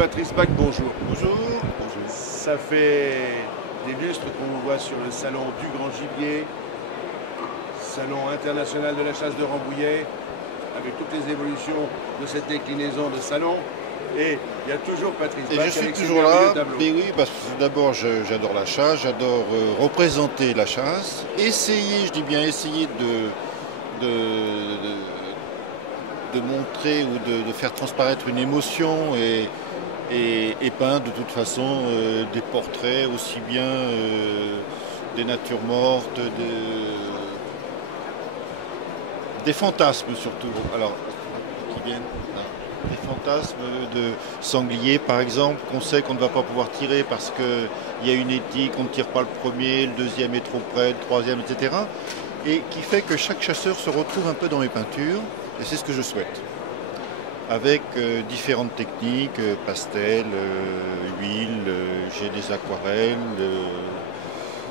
Patrice Bach, bonjour. Bonjour. Bonjour. Ça fait des lustres qu'on vous voit sur le salon du Grand Gibier, salon international de la chasse de Rambouillet, avec toutes les évolutions de cette déclinaison de salon. Et il y a toujours Patrice Et Bach je suis avec ses toujours là, merveilleux tableaux. mais oui, parce que d'abord j'adore la chasse, j'adore représenter la chasse, essayer, je dis bien essayer de montrer ou de faire transparaître une émotion et peindre de toute façon des portraits aussi bien des natures mortes, des fantasmes surtout. Alors, qui viennent, hein, des fantasmes de sangliers par exemple, qu'on sait qu'on ne va pas pouvoir tirer parce qu'il y a une éthique, on ne tire pas le premier, le deuxième est trop près, le troisième, etc. Et qui fait que chaque chasseur se retrouve un peu dans mes peintures, et c'est ce que je souhaite. Avec différentes techniques, pastel, huile, j'ai des aquarelles.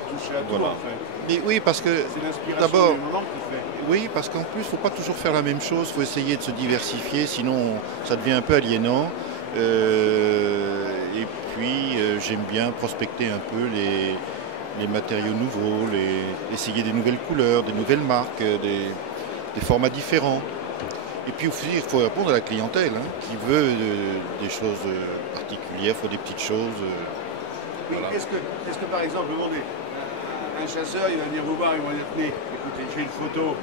Toucher à tout, Voilà. en fait. Mais oui, parce que C'est l'inspiration d'abord, du moment qui fait. oui, parce qu'en plus, il ne faut pas toujours faire la même chose, il faut essayer de se diversifier, sinon ça devient un peu aliénant. Et puis, j'aime bien prospecter un peu les matériaux nouveaux, essayer des nouvelles couleurs, des nouvelles marques, des formats différents. Et puis aussi, il faut répondre à la clientèle qui veut des choses particulières, il faut des petites choses. Oui, Voilà. est-ce que par exemple, un chasseur, il va venir vous voir, il va dire, tenez, écoutez, j'ai une photo.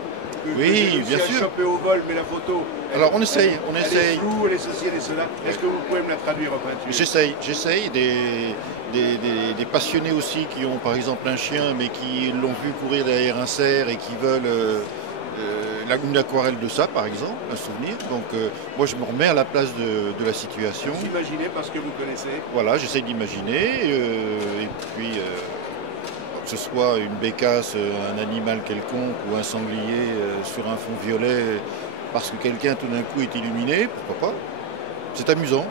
Que Oui, j'ai réussi bien à sûr. choper au vol, mais la photo. Alors on essaye, Elle est floue, elle est ceci, elle est cela. Est-ce que vous pouvez me la traduire en peinture? J'essaye des passionnés aussi qui ont par exemple un chien mais qui l'ont vu courir derrière un cerf et qui veulent une aquarelle de ça par exemple, un souvenir. Donc moi je me remets à la place de la situation. Vous imaginez parce que vous connaissez. Voilà, j'essaye d'imaginer et puis que ce soit une bécasse, un animal quelconque ou un sanglier sur un fond violet parce que quelqu'un tout d'un coup est illuminé, pourquoi pas? C'est amusant.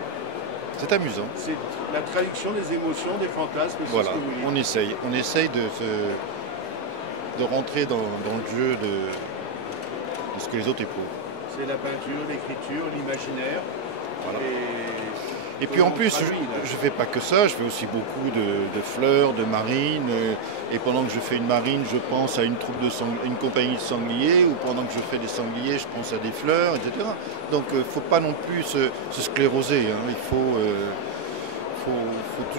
C'est amusant. C'est la traduction des émotions, des fantasmes, c'est Voilà, ce que vous dites. on essaye de rentrer dans le jeu de ce que les autres éprouvent. C'est la peinture, l'écriture, l'imaginaire. Voilà. Et puis comment en plus, on traduit, là. je ne fais pas que ça, je fais aussi beaucoup de fleurs, de marines. Et pendant que je fais une marine, je pense à une une compagnie de sangliers. Ou pendant que je fais des sangliers, je pense à des fleurs, etc. Donc il ne faut pas non plus se scléroser. Il faut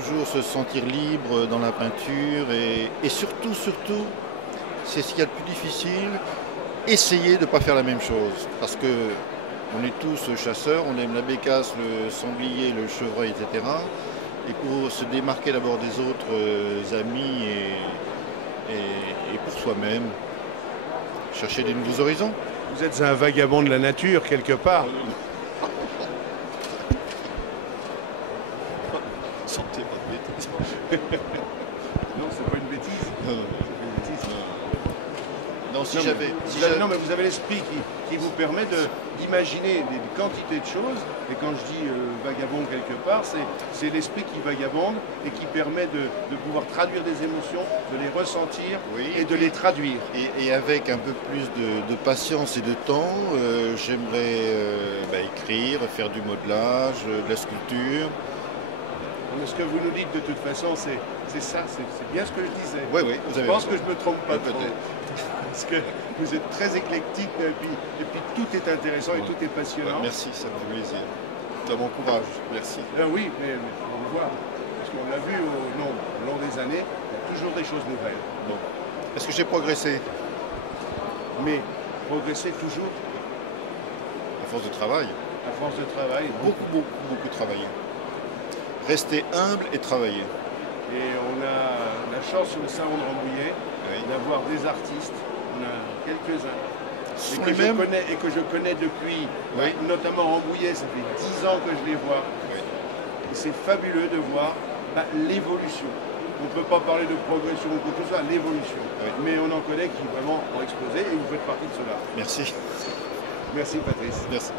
toujours se sentir libre dans la peinture. Et surtout, c'est ce qu'il y a de plus difficile, essayer de ne pas faire la même chose. Parce que on est tous chasseurs, on aime la bécasse, le sanglier, le chevreuil, etc. Et pour se démarquer d'abord des autres amis et pour soi-même, chercher des nouveaux horizons. Vous êtes un vagabond de la nature, quelque part. Sortez pas de bêtises. Non, c'est pas une bêtise. Non, non. C'est pas une bêtise. Non, si Non, j'avais. non, mais vous avez l'esprit qui vous permet d'imaginer des quantités de choses. Et quand je dis vagabond quelque part, c'est l'esprit qui vagabonde et qui permet de pouvoir traduire des émotions, de les ressentir Oui, et de les traduire. Et avec un peu plus de patience et de temps, j'aimerais écrire, faire du modelage, de la sculpture. Mais ce que vous nous dites de toute façon, c'est ça, c'est bien ce que je disais. Oui, oui, vous avez Je pense raison. que je ne me trompe pas trop. Peut-être. Parce que vous êtes très éclectique et puis tout est intéressant et tout est passionnant. Merci, ça me fait plaisir. Ça m'encourage, merci. Oui, mais on le voit. Parce qu'on l'a vu au long des années, il y a toujours des choses nouvelles. Bon. Est-ce que j'ai progressé Mais progresser toujours à force de travail? à force de travail. Beaucoup travailler. Rester humble et travailler. Et on a la chance sur le salon de Rambouillet d'avoir des artistes. On a quelques-uns. Ce sont les mêmes. Et que je connais depuis, Oui. notamment Rambouillet, ça fait 10 ans que je les vois. Oui. Et c'est fabuleux de voir l'évolution. On ne peut pas parler de progression ou quoi que ce soit, l'évolution. Oui. Mais on en connaît qui vraiment ont explosé et vous faites partie de cela. Merci. Merci Patrice. Merci.